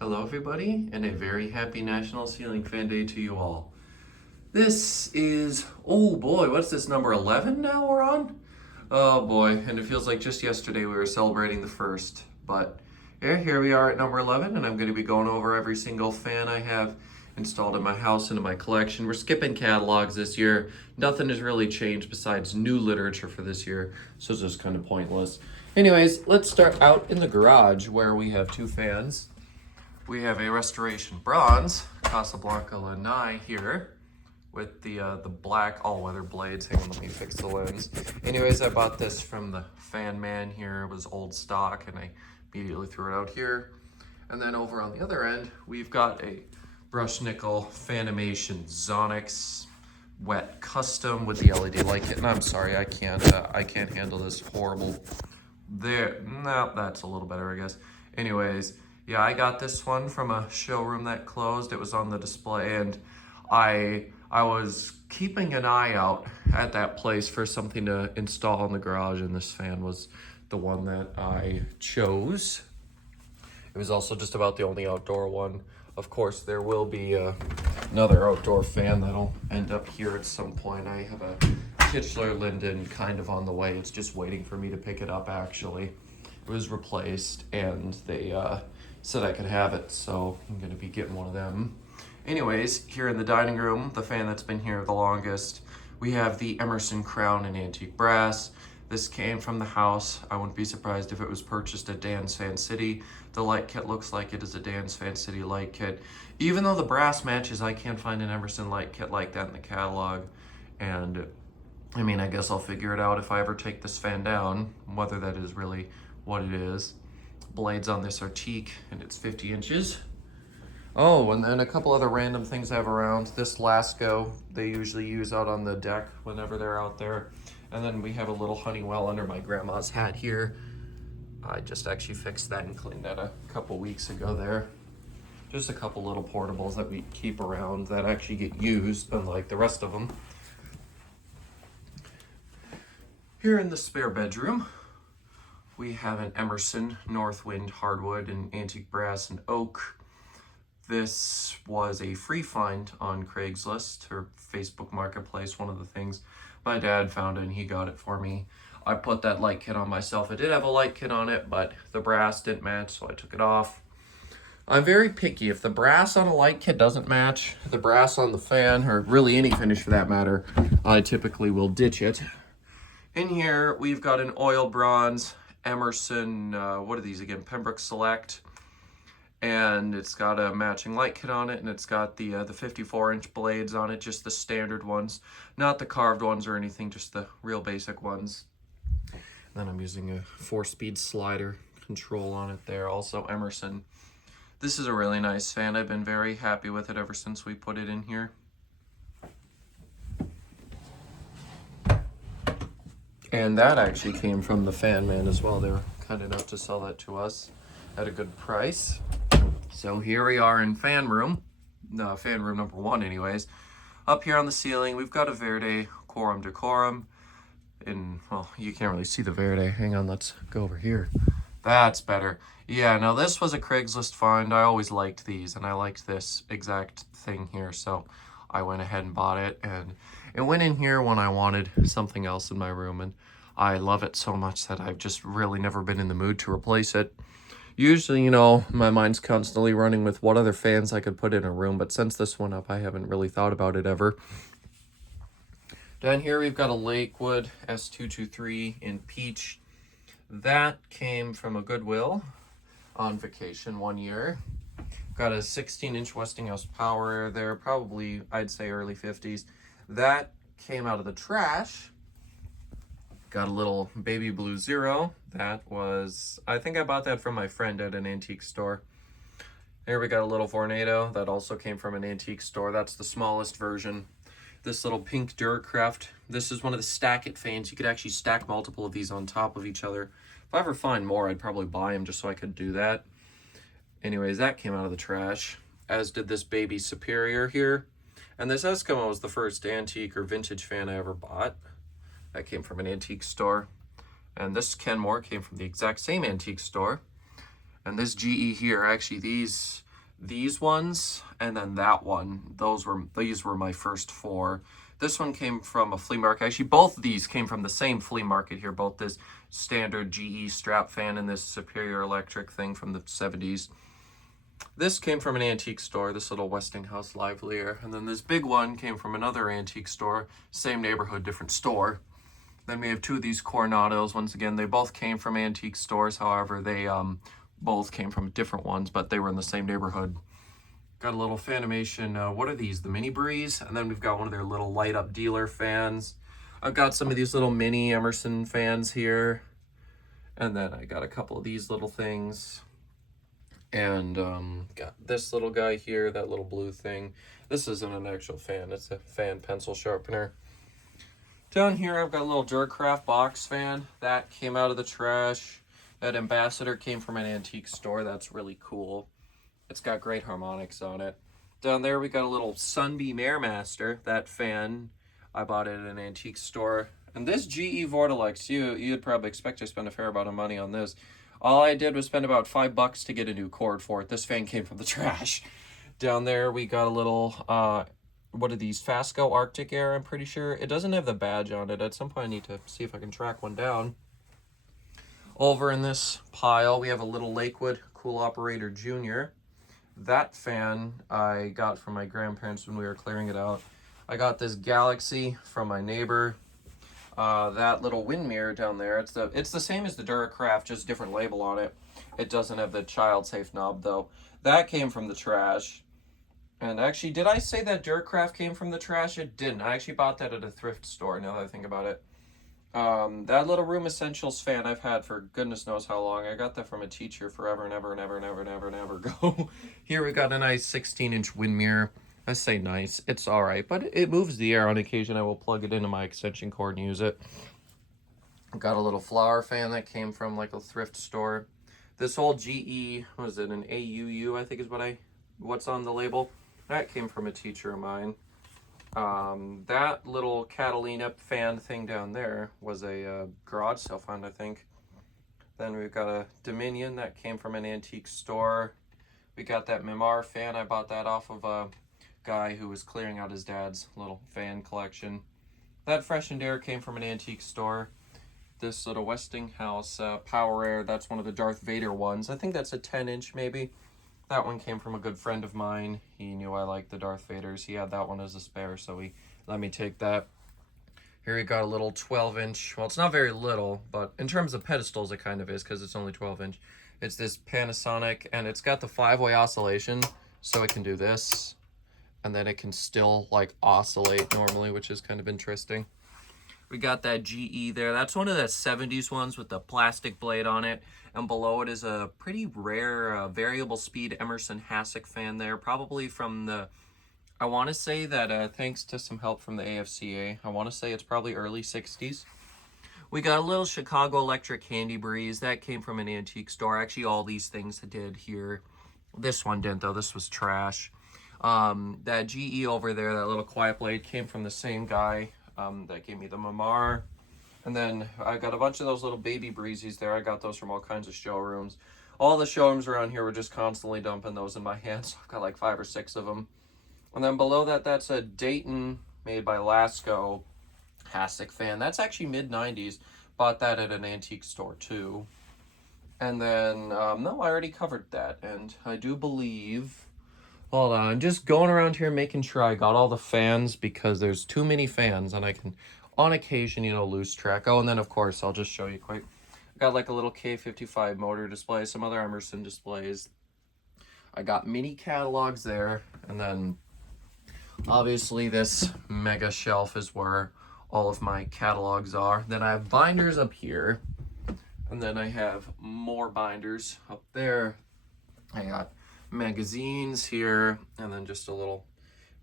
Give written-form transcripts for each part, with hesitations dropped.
Hello everybody, and a very happy National Ceiling Fan Day to you all. This is, oh boy, what's this, number 11 now we're on? Oh boy, and it feels like just yesterday we were celebrating the first. But yeah, here we are at number 11, and I'm going to be going over every single fan I have installed in my house and in my collection. We're skipping catalogs this year. Nothing has really changed besides new literature for this year, so it's just kind of pointless. Anyways, let's start out in the garage where we have two fans. We have a restoration bronze Casablanca Lanai here with the black all-weather blades. Hang on, let me fix the lens. Anyways, I bought this from the fan man here. It was old stock, and I immediately threw it out here. And then over on the other end, we've got a brushed nickel Fanimation Zonix wet custom with the LED light kit. And I'm sorry, I can't handle this horrible. There, no, that's a little better, I guess. Anyways, yeah, I got this one from a showroom that closed. It was on the display, and I was keeping an eye out at that place for something to install in the garage, and this fan was the one that I chose. It was also just about the only outdoor one. Of course, there will be another outdoor fan that'll end up here at some point. I have a Kichler Linden kind of on the way. It's just waiting for me to pick it up, actually. It was replaced, and they said I could have it, so I'm going to be getting one of them. Anyways, here in the dining room, the fan that's been here the longest, we have the Emerson Crown in antique brass. This came from the house. I wouldn't be surprised if it was purchased at Dan's Fan City. The light kit looks like it is a Dan's Fan City light kit. Even though the brass matches, I can't find an Emerson light kit like that in the catalog. And I mean, I guess I'll figure it out if I ever take this fan down, whether that is really what it is. Blades on this are teak, and it's 50 inches. Oh, and then a couple other random things I have around. This Lasco they usually use out on the deck whenever they're out there. And then we have a little Honeywell under my grandma's hat here. I just actually fixed that and cleaned that a couple weeks ago there. Just a couple little portables that we keep around that actually get used, unlike the rest of them. Here in the spare bedroom, we have an Emerson Northwind hardwood and antique brass and oak. This was a free find on Craigslist or Facebook Marketplace, one of the things. My dad found it and he got it for me. I put that light kit on myself. It did have a light kit on it, but the brass didn't match, so I took it off. I'm very picky. If the brass on a light kit doesn't match the brass on the fan, or really any finish for that matter, I typically will ditch it. In here, we've got an oil bronze Emerson, what are these again? Pembroke Select. And it's got a matching light kit on it, and it's got the 54-inch blades on it, just the standard ones, not the carved ones or anything, just the real basic ones. And then I'm using a 4-speed slider control on it there, also Emerson. This is a really nice fan. I've been very happy with it ever since we put it in here. And that actually came from the fan man as well. They were kind enough to sell that to us at a good price. So here we are in fan room number 1 anyways. Up here on the ceiling, we've got a Verde Quorum Decorum. Well, you can't really see the Verde. Hang on, let's go over here. That's better. Yeah, now this was a Craigslist find. I always liked these, and I liked this exact thing here, so I went ahead and bought it. And it went in here when I wanted something else in my room, and I love it so much that I've just really never been in the mood to replace it. Usually, you know, my mind's constantly running with what other fans I could put in a room, but since this one up, I haven't really thought about it ever. Down here, we've got a Lakewood S223 in peach. That came from a Goodwill on vacation one year. Got a 16-inch Westinghouse Power there, probably, I'd say, early 50s. That came out of the trash. Got a little Baby Blue Zero. That was, I think I bought that from my friend at an antique store. Here we got a little Vornado. That also came from an antique store. That's the smallest version. This little pink Duracraft. This is one of the Stack It fans. You could actually stack multiple of these on top of each other. If I ever find more, I'd probably buy them just so I could do that. Anyways, that came out of the trash, as did this Baby Superior here. And this Eskimo was the first antique or vintage fan I ever bought. That came from an antique store. And this Kenmore came from the exact same antique store. And this GE here, actually these these ones, and then that one. These were my first 4. This one came from a flea market. Actually, both of these came from the same flea market here. Both this standard GE strap fan and this Superior Electric thing from the 70s. This came from an antique store, this little Westinghouse Livelier. And then this big one came from another antique store, same neighborhood, different store. Then we have 2 of these Coronados. Once again, they both came from antique stores. However, they both came from different ones, but they were in the same neighborhood. Got a little Fanimation, what are these? The Mini Breeze? And then we've got one of their little light up dealer fans. I've got some of these little mini Emerson fans here. And then I got a couple of these little things. And got this little guy here, that little blue thing. This isn't an actual fan, it's a fan pencil sharpener. Down here I've got a little Duracraft box fan. That came out of the trash. That Ambassador came from an antique store. That's really cool. It's got great harmonics on it. Down there we got a little Sunbeam Airmaster. That fan, I bought it at an antique store. And this GE Vortilex, you'd probably expect to spend a fair amount of money on this. All I did was spend about $5 to get a new cord for it. This fan came from the trash. Down there we got a little, what are these? Fasco Arctic Air, I'm pretty sure. It doesn't have the badge on it. At some point I need to see if I can track one down. Over in this pile we have a little Lakewood Cool Operator Junior. That fan I got from my grandparents when we were clearing it out. I got this Galaxy from my neighbor. That little wind mirror down there, it's the same as the Duracraft, just different label on it. It doesn't have the child safe knob though. That came from the trash. And actually, did I say that Duracraft came from the trash? It didn't. I actually bought that at a thrift store, now that I think about it. That little Room Essentials fan I've had for goodness knows how long. I got that from a teacher forever and ever and ever and ever and ever and ever ago. Here we got a nice 16-inch wind mirror. I say nice, it's all right, but it moves the air on occasion. I will plug it into my extension cord and use it. Got a little flower fan that came from like a thrift store. This old GE, what is it, an AUU, I think is what's on the label. That came from a teacher of mine. That little Catalina fan thing down there was a garage sale find, I think. Then we've got a Dominion that came from an antique store. We got that Mimar fan. I bought that off of a guy who was clearing out his dad's little fan collection. That Freshened Air came from an antique store. This little Westinghouse Power Air, that's one of the Darth Vader ones. I think that's a 10-inch maybe. That one came from a good friend of mine. He knew I liked the Darth Vaders. He had that one as a spare, so he let me take that. Here we got a little 12-inch. Well, it's not very little, but in terms of pedestals, it kind of is because it's only 12-inch. It's this Panasonic, and it's got the 5-way oscillation, so it can do this. And then it can still, like, oscillate normally, which is kind of interesting. We got that GE there. That's one of the 70s ones with the plastic blade on it. And below it is a pretty rare variable speed Emerson Hasek fan there. Probably from the, I want to say that thanks to some help from the AFCA, I want to say it's probably early 60s. We got a little Chicago Electric Handy Breeze. That came from an antique store. Actually, all these things did here. This one didn't, though. This was trash. That GE over there, that little Quiet Blade, came from the same guy that gave me the Mimar. And then I got a bunch of those little baby breezies there. I got those from all kinds of showrooms. All the showrooms around here were just constantly dumping those in my hands. I've got like 5 or 6 of them. And then below that, that's a Dayton made by Lasco Hasek fan. That's actually mid-90s. Bought that at an antique store too. And then, no, I already covered that. And I do believe, hold on, I'm just going around here making sure I got all the fans because there's too many fans and I can, on occasion, you know, lose track. Oh, and then of course, I'll just show you quick. I got like a little K55 motor display, some other Emerson displays. I got mini catalogs there. And then obviously this mega shelf is where all of my catalogs are. Then I have binders up here. And then I have more binders up there. I got magazines here, and then just a little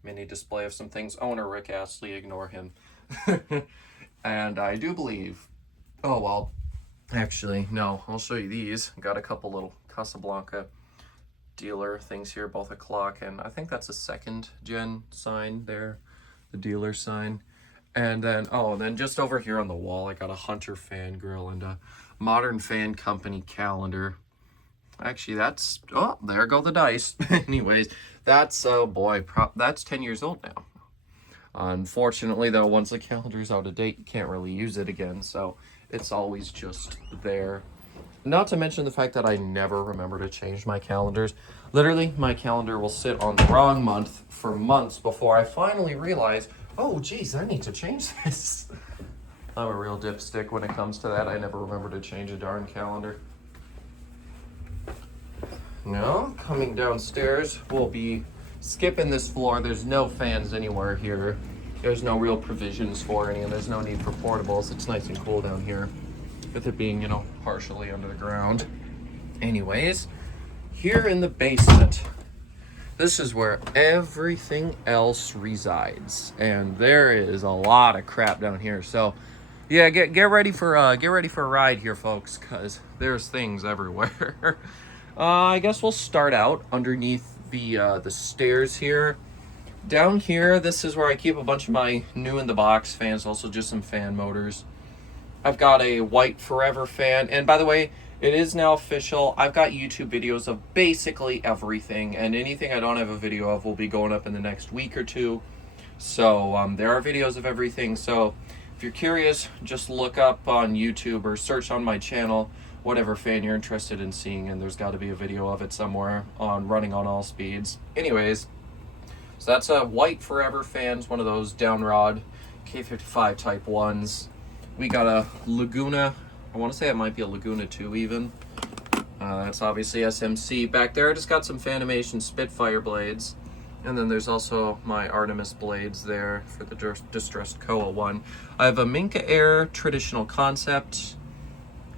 mini display of some things. Owner Rick Astley, ignore him. And I do believe, oh well, actually no, I'll show you these. Got a couple little Casablanca dealer things here, both a clock, and I think that's a 2nd gen sign there, the dealer sign. And then, oh, and then just over here on the wall, I got a Hunter fan grill and a Modern Fan Company calendar. Actually, that's, oh, there go the dice. Anyways, that's, oh boy, that's 10 years old now. Unfortunately, though, once the calendar's out of date, you can't really use it again, so it's always just there. Not to mention the fact that I never remember to change my calendars. Literally, my calendar will sit on the wrong month for months before I finally realize, oh, geez, I need to change this. I'm a real dipstick when it comes to that. I never remember to change a darn calendar. Now, coming downstairs, we'll be skipping this floor. There's no fans anywhere here. There's no real provisions for any, and there's no need for portables. It's nice and cool down here, with it being, you know, partially under the ground. Anyways, here in the basement, this is where everything else resides, and there is a lot of crap down here. So, yeah, get ready for a ride here, folks, cause there's things everywhere. I guess we'll start out underneath the stairs here. Down here, this is where I keep a bunch of my new in the box fans, also just some fan motors. I've got a white Forever fan, and by the way, it is now official. I've got YouTube videos of basically everything, and anything I don't have a video of will be going up in the next week or two. So there are videos of everything, so if you're curious, just look up on YouTube or search on my channel whatever fan you're interested in seeing, and there's got to be a video of it somewhere on running on all speeds. Anyways, so that's a white Forever fans, one of those downrod K55 type ones. We got a Laguna, I want to say it might be a Laguna 2 even. That's obviously SMC. Back there I just got some Fanimation Spitfire blades. And then there's also my Artemis blades there for the Distressed Koa one. I have a Minka Air Traditional Concept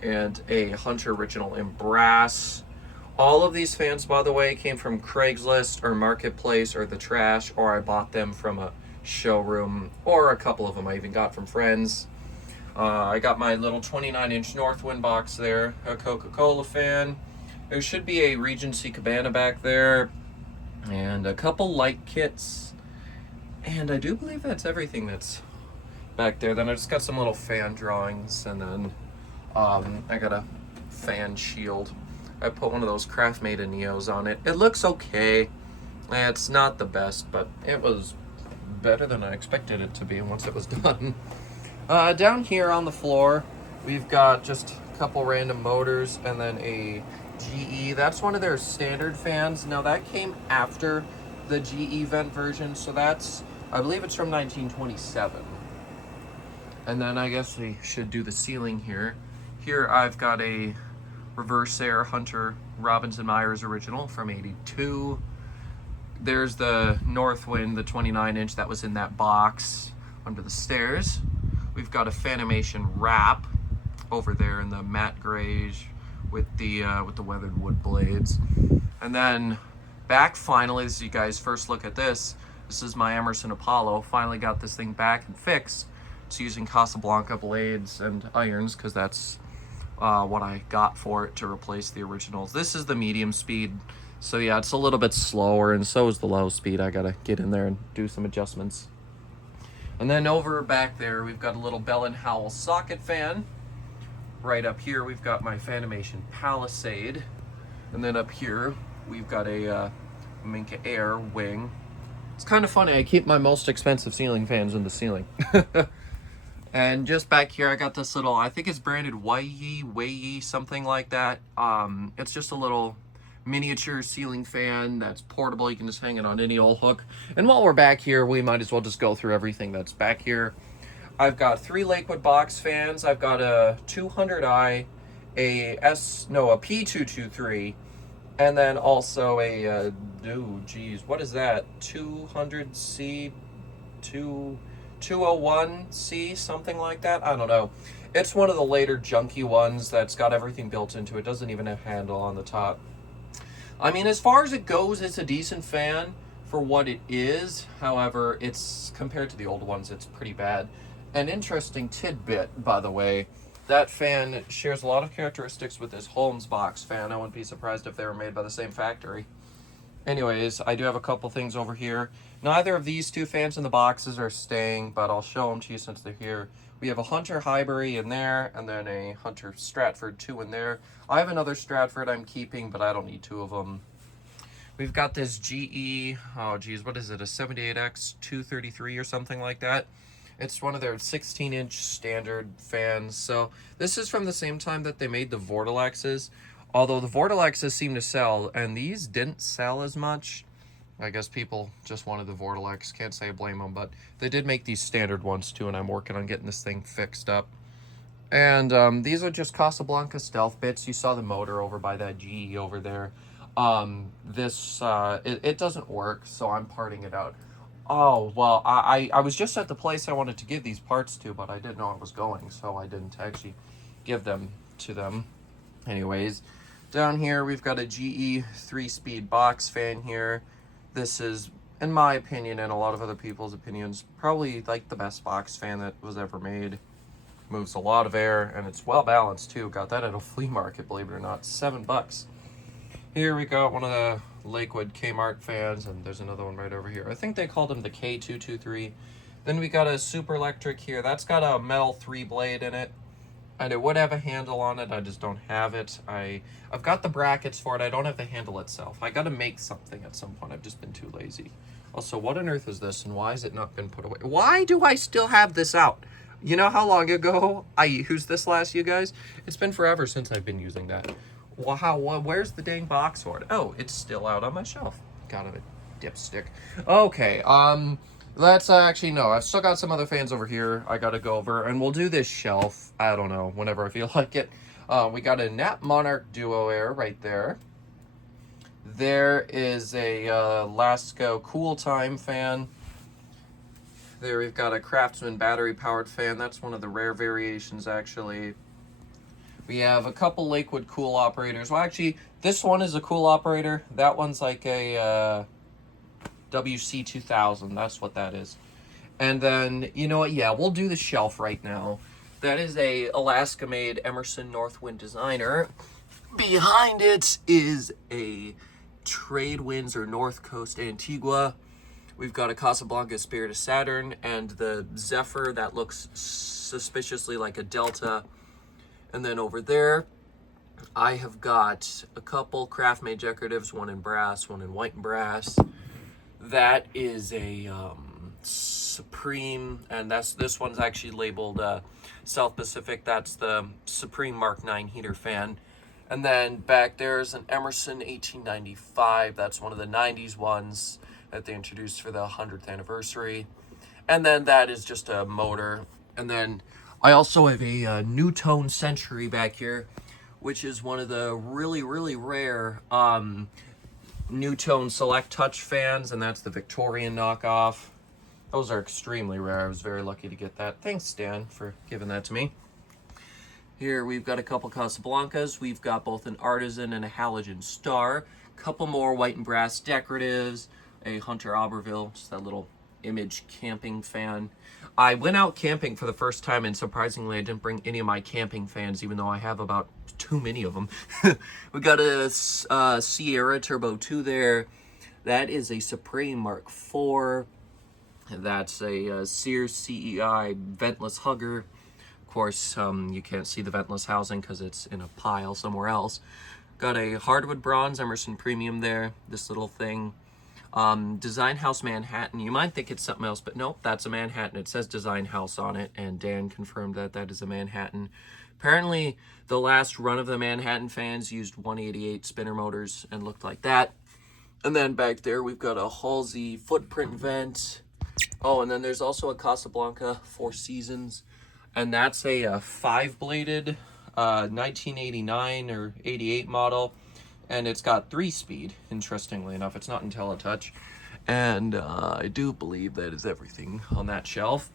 and a Hunter Original in brass. All of these fans, by the way, came from Craigslist or Marketplace or the trash, or I bought them from a showroom, or a couple of them I even got from friends. I got my little 29-inch Northwind box there, a Coca-Cola fan. There should be a Regency Cabana back there, and a couple light kits. And I do believe that's everything that's back there. Then I just got some little fan drawings, and then I got a fan shield. I put one of those Craftmade Neos on it. It looks okay. It's not the best, but it was better than I expected it to be once it was done. Down here on the floor, we've got just a couple random motors and then a GE. That's one of their standard fans. Now that came after the GE vent version, so that's, I believe it's from 1927. And then I guess we should do the ceiling here. Here I've got a Reverse Air Hunter Robinson Myers original from 82. There's the Northwind, the 29-inch that was in that box under the stairs. We've got a Fanimation Wrap over there in the matte grayish with the weathered wood blades. And then back finally, as you guys first look at this is my Emerson Apollo. Finally got this thing back and fixed. It's using Casablanca blades and irons because that's what I got for it to replace the originals. This is the medium speed, so yeah, it's a little bit slower, and so is the low speed. I gotta get in there and do some adjustments. And then over back there, we've got a little Bell & Howell socket fan. Right up here, we've got my Fanimation Palisade. And then up here, we've got a Minka Air wing. It's kind of funny, I keep my most expensive ceiling fans in the ceiling. And just back here, I got this little, I think it's branded Wei, something like that. It's just a little miniature ceiling fan that's portable. You can just hang it on any old hook. And while we're back here, we might as well just go through everything that's back here. I've got 3 Lakewood box fans. I've got a 200i, a P223, and then also a, what is that? 200C, 201C, something like that? I don't know. It's one of the later junky ones that's got everything built into it. Doesn't even have a handle on the top. I mean, as far as it goes, it's a decent fan for what it is. However, it's compared to the old ones, it's pretty bad. An interesting tidbit, by the way, that fan shares a lot of characteristics with this Holmes box fan. I wouldn't be surprised if they were made by the same factory. Anyways, I do have a couple things over here. Neither of these two fans in the boxes are staying, but I'll show them to you since they're here. We have a Hunter Highbury in there, and then a Hunter Stratford 2 in there. I have another Stratford I'm keeping, but I don't need two of them. We've got this GE, oh geez, what is it, a 78X 233 or something like that. It's one of their 16-inch standard fans. So this is from the same time that they made the Vortelexes. Although the Vortelexes seem to sell, and these didn't sell as much. I guess people just wanted the Vortelex. Can't say I blame them, but they did make these standard ones too, and I'm working on getting this thing fixed up. And these are just Casablanca stealth bits. You saw the motor over by that GE over there. It doesn't work, so I'm parting it out. Oh, well, I was just at the place I wanted to give these parts to, but I didn't know I was going, so I didn't actually give them to them. Anyways, down here we've got a GE 3-speed box fan here. This is, in my opinion and a lot of other people's opinions, probably like the best box fan that was ever made. Moves a lot of air, and it's well balanced too. Got that at a flea market, believe it or not, $7. Here we got one of the Lakewood Kmart fans, and there's another one right over here. I think they called them the K223. Then we got a Super Electric here. That's got a metal 3-blade in it, and it would have a handle on it. I just don't have it. I've got the brackets for it. I don't have the handle itself. I got to make something at some point. I've just been too lazy. Also, what on earth is this, and why has it not been put away? Why do I still have this out? You know how long ago I used this last, you guys? It's been forever since I've been using that. Well, where's the dang box for it? Oh, it's still out on my shelf. God of a dipstick. Okay, let's actually, no, I've still got some other fans over here I gotta go over, and we'll do this shelf, I don't know, whenever I feel like it. We got a Nap Monarch Duo Air right there. There is a Lasco Cool Time fan. There we've got a Craftsman battery-powered fan. That's one of the rare variations, actually. We have a couple Lakewood Cool operators. Well, actually, this one is a Cool operator. That one's like a WC2000. That's what that is. And then, you know what? Yeah, we'll do the shelf right now. That is a Alaska-made Emerson Northwind Designer. Behind it is a Tradewinds or North Coast Antigua. We've got a Casablanca Spirit of Saturn and the Zephyr that looks suspiciously like a Delta. And then over there, I have got a couple craft-made decoratives, one in brass, one in white and brass. That is a Supreme, and this one's actually labeled South Pacific. That's the Supreme Mark 9 heater fan. And then back there's an Emerson 1895. That's one of the 90s ones that they introduced for the 100th anniversary. And then that is just a motor. And then I also have a New-Tone Century back here, which is one of the really, really rare New-Tone Select Touch fans, and that's the Victorian knockoff. Those are extremely rare. I was very lucky to get that. Thanks, Stan, for giving that to me. Here we've got a couple Casablancas. We've got both an Artisan and a Halogen Star. Couple more white and brass decoratives. A Hunter Auberville, just that little image camping fan. I went out camping for the first time, and surprisingly I didn't bring any of my camping fans, even though I have about too many of them. We got a Sierra Turbo 2 there. That is a Supreme Mark IV. That's a Sears CEI ventless hugger. Of course, you can't see the ventless housing because it's in a pile somewhere else. Got a hardwood bronze Emerson Premium there, this little thing. Design House Manhattan. You might think it's something else, but nope, that's a Manhattan. It says Design House on it, and Dan confirmed that that is a Manhattan. Apparently, the last run of the Manhattan fans used 188 spinner motors and looked like that. And then back there, we've got a Halsey footprint vent. Oh, and then there's also a Casablanca Four Seasons, and that's a 5-bladed 1989 or 88 model. And it's got 3-speed, interestingly enough. It's not IntelliTouch. And I do believe that is everything on that shelf.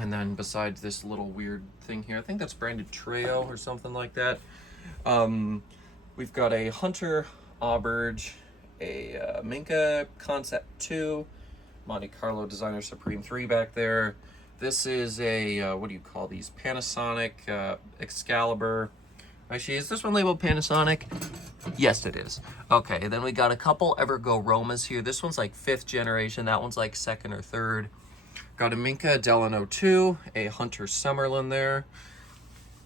And then besides this little weird thing here, I think that's branded Treo or something like that. We've got a Hunter Auberge, a Minka Concept 2, Monte Carlo Designer Supreme 3 back there. This is a, what do you call these? Panasonic Excalibur Actually, is this one labeled Panasonic? Yes, it is. Okay, then we got a couple Evergo Romas here. This one's like 5th generation. That one's like 2nd or 3rd. Got a Minka Delano 2, a Hunter Summerlin there.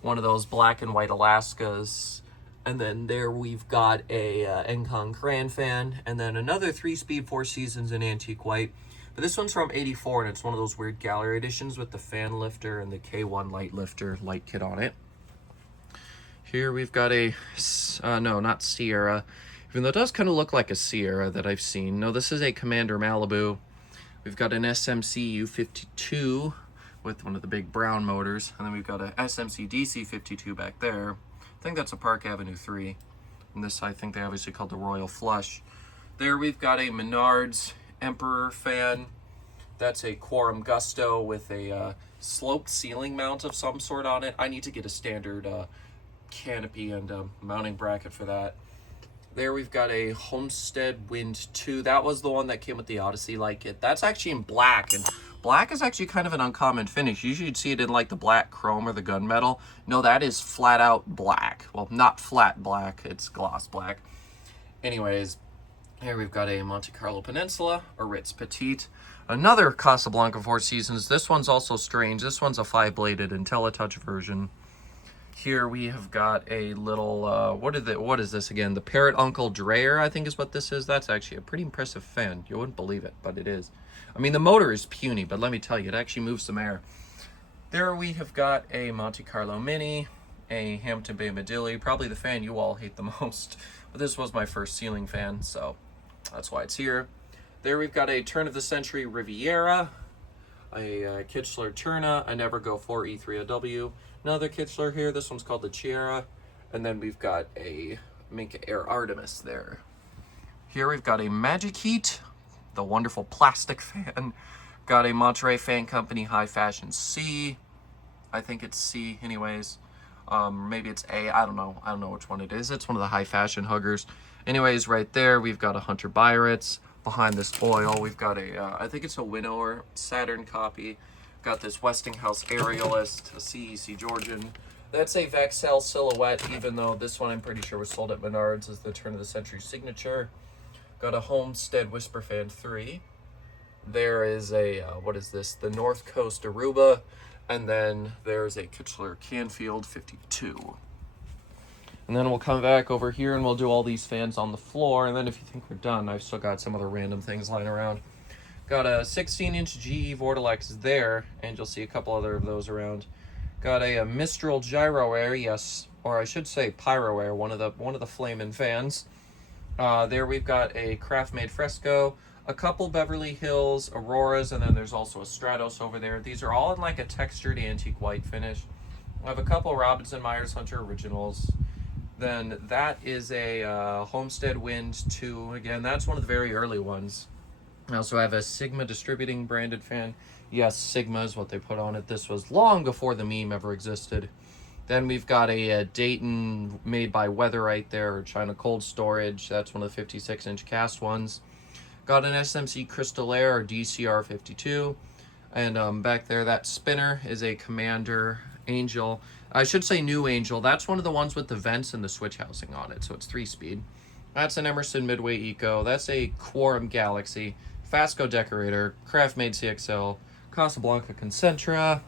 One of those black and white Alaskas. And then there we've got a Encon Grand Fan. And then another 3-speed 4 Seasons in antique white. But this one's from 84, and it's one of those weird gallery editions with the fan lifter and the K1 light lifter light kit on it. Here we've got a, no, not Sierra, even though it does kind of look like a Sierra that I've seen. No, this is a Commander Malibu. We've got an SMC U52 with one of the big brown motors, and then we've got a SMC DC52 back there. I think that's a Park Avenue 3. And this, I think they obviously called the Royal Flush. There we've got a Menards Emperor fan. That's a Quorum Gusto with a sloped ceiling mount of some sort on it. I need to get a standard canopy and mounting bracket for that. There we've got a Homestead Wind 2. That was the one that came with the Odyssey light kit. That's actually in black, and black is actually kind of an uncommon finish. Usually you'd see it in like the black chrome or the gunmetal. No, that is flat out black. Well, not flat black, it's gloss black. Anyways, here we've got a Monte Carlo Peninsula, a Ritz Petite, another Casablanca 4 Seasons. This one's also strange. This one's a 5-bladed IntelliTouch version. Here we have got a little, what is this again? The Parrot Uncle Dreyer, I think is what this is. That's actually a pretty impressive fan. You wouldn't believe it, but it is. I mean, the motor is puny, but let me tell you, it actually moves some air. There we have got a Monte Carlo Mini, a Hampton Bay Medilli, probably the fan you all hate the most. But this was my first ceiling fan, so that's why it's here. There we've got a turn of the century Riviera, a Kichler Turna, a Nevergo 4 E3OW, another Kichler here. This one's called the Chiara. And then we've got a Minka Air Artemis there. Here we've got a Magic Heat, the wonderful plastic fan. Got a Monterey Fan Company High Fashion C. I think it's C anyways. Maybe it's A. I don't know which one it is. It's one of the high fashion huggers. Anyways, right there we've got a Hunter Byretts. Behind this oil, we've got a, I think it's a Winnower Saturn copy. Got this Westinghouse Aerialist, a CEC Georgian. That's a Vexel Silhouette, even though this one I'm pretty sure was sold at Menards as the turn of the century signature. Got a Homestead Whisperfan 3. There is a, what is this? The North Coast Aruba. And then there's a Kichler Canfield 52. And then we'll come back over here and we'll do all these fans on the floor. And then if you think we're done, I've still got some other random things lying around. Got a 16-inch GE Vortilex there, and you'll see a couple other of those around. Got a Mistral Gyro Air, yes, or I should say Pyro Air, one of the Flamin' fans. There we've got a Craft-Made Fresco, a couple Beverly Hills Auroras, and then there's also a Stratos over there. These are all in like a textured antique white finish. I have a couple Robinson Myers Hunter Originals. Then that is a Homestead Wind 2. Again, that's one of the very early ones. I also have a Sigma Distributing branded fan. Yes, Sigma is what they put on it. This was long before the meme ever existed. Then we've got a Dayton made by Weatherite there, or China Cold Storage. That's one of the 56-inch cast ones. Got an SMC Crystal Air, or DCR52. And back there, that spinner is a Commander Angel. I should say New Angel. That's one of the ones with the vents and the switch housing on it, so it's 3-speed. That's an Emerson Midway Eco. That's a Quorum Galaxy. Fasco Decorator. Craft-Made CXL. Casablanca Concentra.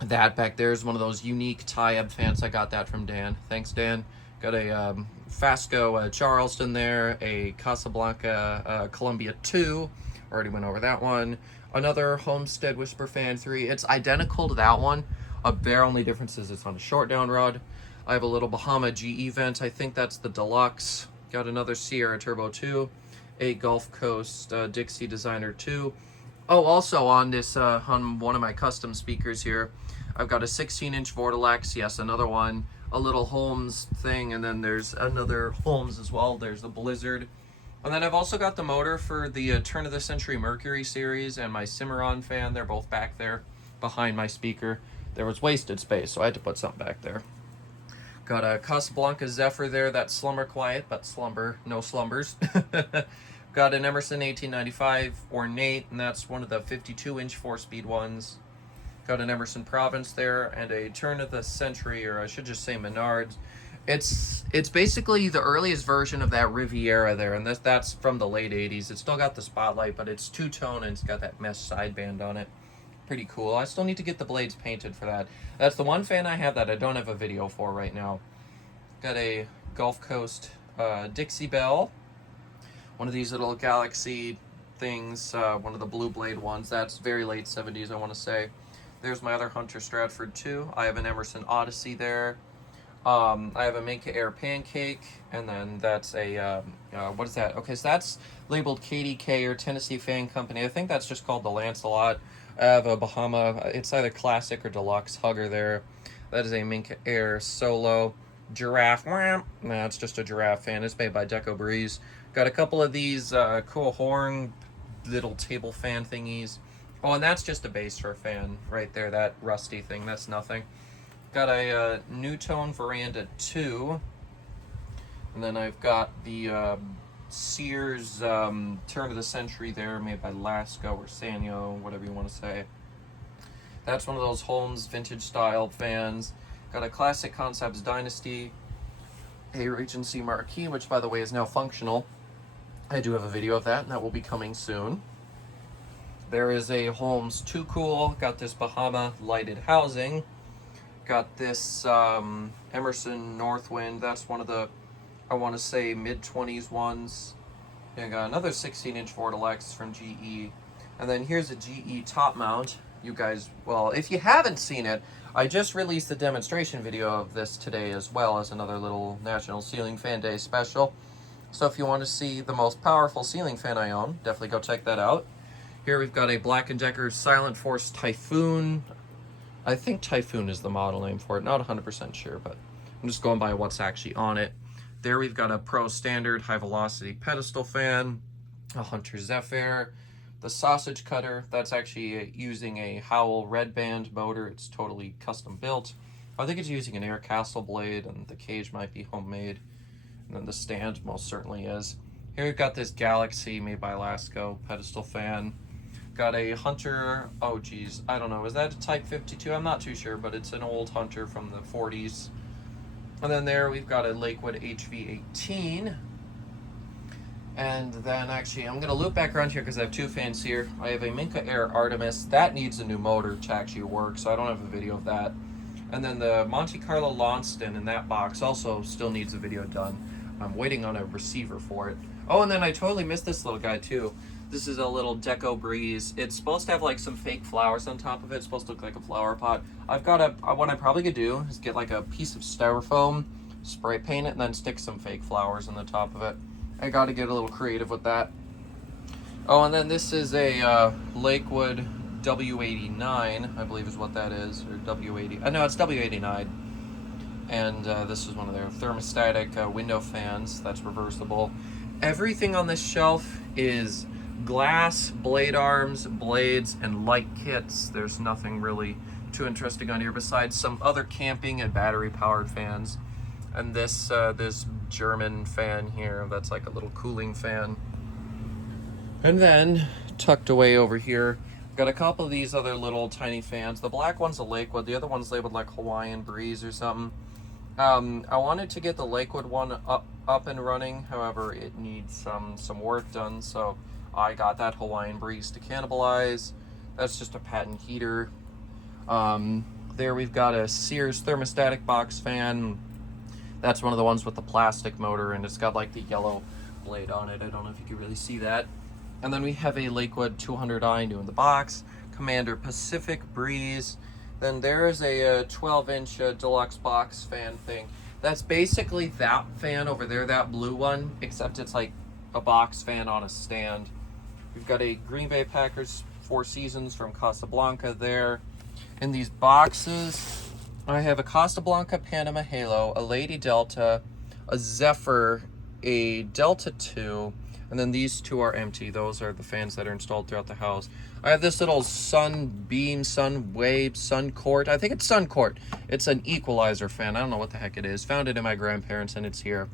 That back there is one of those unique tie-up fans. I got that from Dan. Thanks, Dan. Got a Fasco Charleston there. A Casablanca Columbia 2. Already went over that one. Another Homestead Whisperfan 3. It's identical to that one. Their only difference is it's on a short down rod. I have a little Bahama GE vent. I think that's the Deluxe. Got another Sierra Turbo 2. A Gulf Coast Dixie Designer 2. Oh, also on this, on one of my custom speakers here, I've got a 16-inch Vortilex. Yes, another one. A little Holmes thing, and then there's another Holmes as well. There's the Blizzard. And then I've also got the motor for the Turn of the Century Mercury series and my Cimarron fan. They're both back there behind my speaker. There was wasted space, so I had to put something back there. Got a Casablanca Zephyr there. That's slumber quiet, but slumber, no slumbers. Got an Emerson 1895 Ornate, and that's one of the 52-inch 4-speed ones. Got an Emerson Province there, and a turn of the century, or I should just say Menards. It's basically the earliest version of that Riviera there, and that's from the late 80s. It's still got the spotlight, but it's two-tone and it's got that mesh sideband on it. Pretty cool. I still need to get the blades painted for that. That's the one fan I have that I don't have a video for right now. Got a Gulf Coast Dixie Belle. One of these little Galaxy things, one of the blue blade ones. That's very late 70s, I want to say. There's my other Hunter Stratford too. I have an Emerson Odyssey there. I have a Minka Air Pancake, and then that's a, what is that? Okay, so that's labeled KDK, or Tennessee Fan Company. I think that's just called the Lancelot. I have a Bahama, it's either classic or deluxe hugger there. That is a Minka Air Solo. Giraffe, nah, it's just a Giraffe fan. It's made by Deco Breeze. Got a couple of these cool horn little table fan thingies. Oh, and that's just a base for a fan right there, that rusty thing, that's nothing. Got a New Tone Veranda 2, and then I've got the Sears turn of the century there, made by Lasco or Sanyo, whatever you want to say. That's one of those Holmes vintage style fans. Got a Classic Concepts Dynasty, a Regency Marquee, which by the way is now functional. I do have a video of that, and that will be coming soon. There is a Holmes Too Cool. Got this Bahama lighted housing. Got this Emerson Northwind. That's one of the, I want to say, mid-20s ones. And got another 16-inch Vortilex from GE. And then here's a GE top mount. You guys, well, if you haven't seen it, I just released the demonstration video of this today, as well as another little National Ceiling Fan Day special. So if you want to see the most powerful ceiling fan I own, definitely go check that out. Here we've got a Black & Decker Silent Force Typhoon. I think Typhoon is the model name for it. Not 100% sure, but I'm just going by what's actually on it. There we've got a Pro Standard High Velocity Pedestal fan, a Hunter Zephyr, the Sausage Cutter. That's actually using a Howell Red Band motor. It's totally custom built. I think it's using an Aircastle blade, and the cage might be homemade. And then the stand most certainly is. Here we've got this Galaxy made by Lasco pedestal fan. Got a Hunter, oh geez, I don't know, is that a Type 52? I'm not too sure, but it's an old Hunter from the 40s. And then there we've got a Lakewood HV18. And then actually, I'm going to loop back around here because I have two fans here. I have a Minka Air Artemis. That needs a new motor to actually work, so I don't have a video of that. And then the Monte Carlo Launceston in that box also still needs a video done. I'm waiting on a receiver for it. Oh, and then I totally missed this little guy too. This is a little Deco Breeze. It's supposed to have like some fake flowers on top of it. It's supposed to look like a flower pot. I've got what I probably could do is get like a piece of styrofoam, spray paint it, and then stick some fake flowers on the top of it. I got to get a little creative with that. Oh, and then this is a Lakewood W89, I believe is what that is, or W80. No, it's W89. And this is one of their thermostatic window fans that's reversible. Everything on this shelf is glass, blade arms, blades, and light kits. There's nothing really too interesting on here besides some other camping and battery powered fans. And this this German fan here, that's like a little cooling fan. And then tucked away over here, got a couple of these other little tiny fans. The black one's a Lakewood, the other one's labeled like Hawaiian Breeze or something. I wanted to get the Lakewood one up and running, however it needs some work done, so I got that Hawaiian Breeze to cannibalize. That's just a patent heater. There we've got a Sears thermostatic box fan. That's one of the ones with the plastic motor, and it's got like the yellow blade on it. I don't know if you can really see that. And then we have a Lakewood 200i new in the box, Commander Pacific Breeze. Then there is a 12-inch deluxe box fan thing. That's basically that fan over there, that blue one, except it's like a box fan on a stand. We've got a Green Bay Packers Four Seasons from Casablanca there. In these boxes, I have a Casablanca Panama Halo, a Lady Delta, a Zephyr, a Delta 2, and then these two are empty. Those are the fans that are installed throughout the house. I have this little Sunbeam, Sunwave, Suncourt. I think it's Suncourt. It's an equalizer fan. I don't know what the heck it is. Found it in my grandparents, and it's here.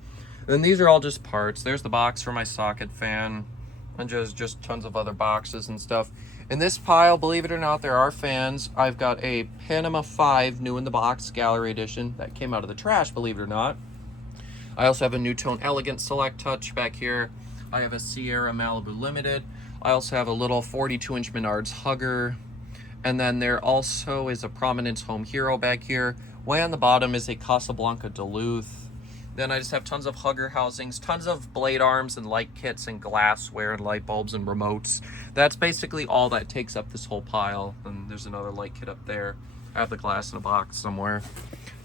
And these are all just parts. There's the box for my socket fan, and just tons of other boxes and stuff. In this pile, believe it or not, there are fans. I've got a Panama 5 new in the box gallery edition that came out of the trash, believe it or not. I also have a NuTone Elegant Select Touch back here. I have a Sierra Malibu Limited. I also have a little 42-inch Menards Hugger. And then there also is a Prominence Home Hero back here. Way on the bottom is a Casablanca Duluth. Then I just have tons of Hugger housings, tons of blade arms and light kits and glassware and light bulbs and remotes. That's basically all that takes up this whole pile. And there's another light kit up there. I have the glass in a box somewhere.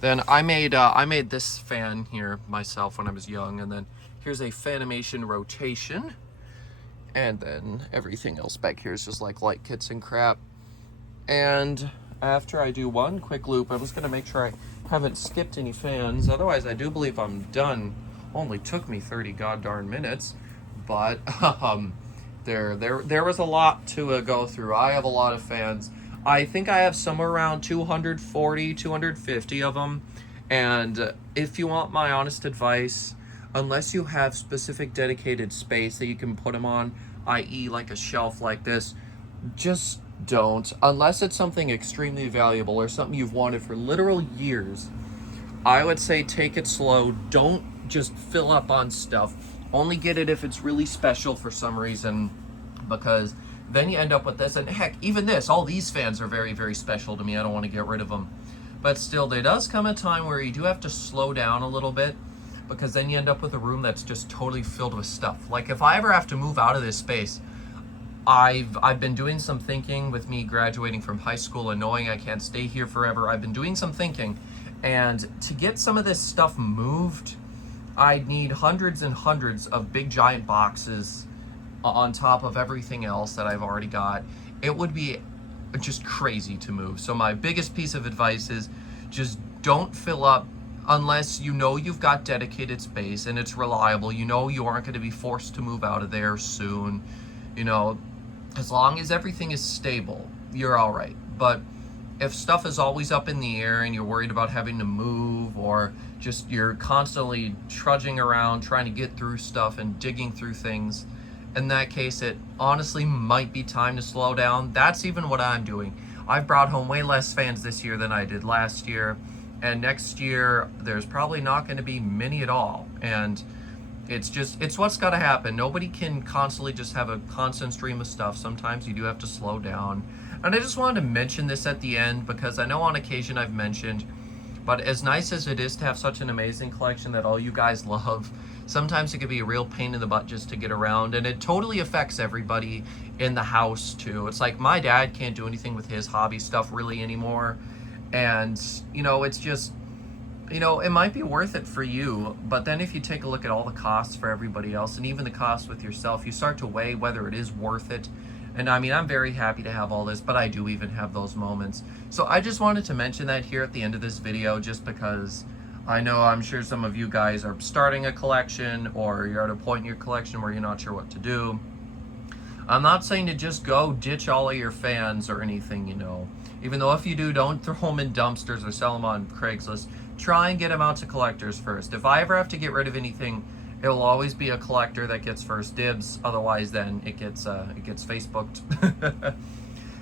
Then I made this fan here myself when I was young, and then here's a Fanimation rotation. And then everything else back here is just like light kits and crap. And after I do one quick loop, I'm just gonna make sure I haven't skipped any fans. Otherwise, I do believe I'm done. Only took me 30 god-darn minutes, but there was a lot to go through. I have a lot of fans. I think I have somewhere around 240, 250 of them. And if you want my honest advice, unless you have specific dedicated space that you can put them on, i.e. like a shelf like this, just don't. Unless it's something extremely valuable or something you've wanted for literal years, I would say take it slow. Don't just fill up on stuff. Only get it if it's really special for some reason, because then you end up with this. And heck, even this, all these fans are very, very special to me. I don't want to get rid of them. But still, there does come a time where you do have to slow down a little bit, because then you end up with a room that's just totally filled with stuff. Like if I ever have to move out of this space, I've been doing some thinking with me graduating from high school and knowing I can't stay here forever. I've been doing some thinking, and to get some of this stuff moved, I'd need hundreds and hundreds of big giant boxes on top of everything else that I've already got. It would be just crazy to move. So my biggest piece of advice is just don't fill up unless you know you've got dedicated space and it's reliable. You know you aren't going to be forced to move out of there soon. You know, as long as everything is stable, you're all right. But if stuff is always up in the air and you're worried about having to move, or just you're constantly trudging around trying to get through stuff and digging through things, in that case, it honestly might be time to slow down. That's even what I'm doing. I've brought home way less fans this year than I did last year. And next year, there's probably not going to be many at all. And it's what's got to happen. Nobody can constantly just have a constant stream of stuff. Sometimes you do have to slow down. And I just wanted to mention this at the end, because I know on occasion I've mentioned, but as nice as it is to have such an amazing collection that all you guys love, sometimes it can be a real pain in the butt just to get around, and it totally affects everybody in the house too. It's like my dad can't do anything with his hobby stuff really anymore, and you know, it's just, you know, it might be worth it for you, but then if you take a look at all the costs for everybody else and even the cost with yourself, you start to weigh whether it is worth it. And I mean, I'm very happy to have all this, but I do even have those moments. So I just wanted to mention that here at the end of this video, just because I know I'm sure some of you guys are starting a collection, or you're at a point in your collection where you're not sure what to do. I'm not saying to just go ditch all of your fans or anything, you know. Even though if you do, don't throw them in dumpsters or sell them on Craigslist. Try and get them out to collectors first. If I ever have to get rid of anything, it will always be a collector that gets first dibs. Otherwise, then it gets Facebooked.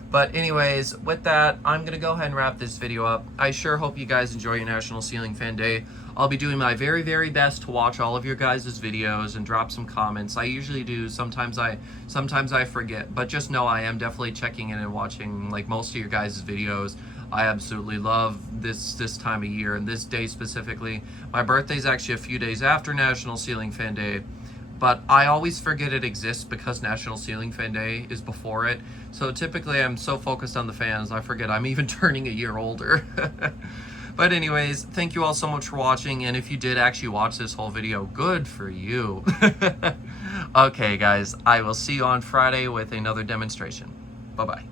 But anyways, with that, I'm going to go ahead and wrap this video up. I sure hope you guys enjoy your National Ceiling Fan Day. I'll be doing my very, very best to watch all of your guys' videos and drop some comments. I usually do. Sometimes I forget. But just know I am definitely checking in and watching like most of your guys' videos. I absolutely love this time of year and this day specifically. My birthday's actually a few days after National Ceiling Fan Day, but I always forget it exists because National Ceiling Fan Day is before it. So typically I'm so focused on the fans, I forget I'm even turning a year older. But anyways, thank you all so much for watching, and if you did actually watch this whole video, good for you. Okay guys, I will see you on Friday with another demonstration. Bye-bye.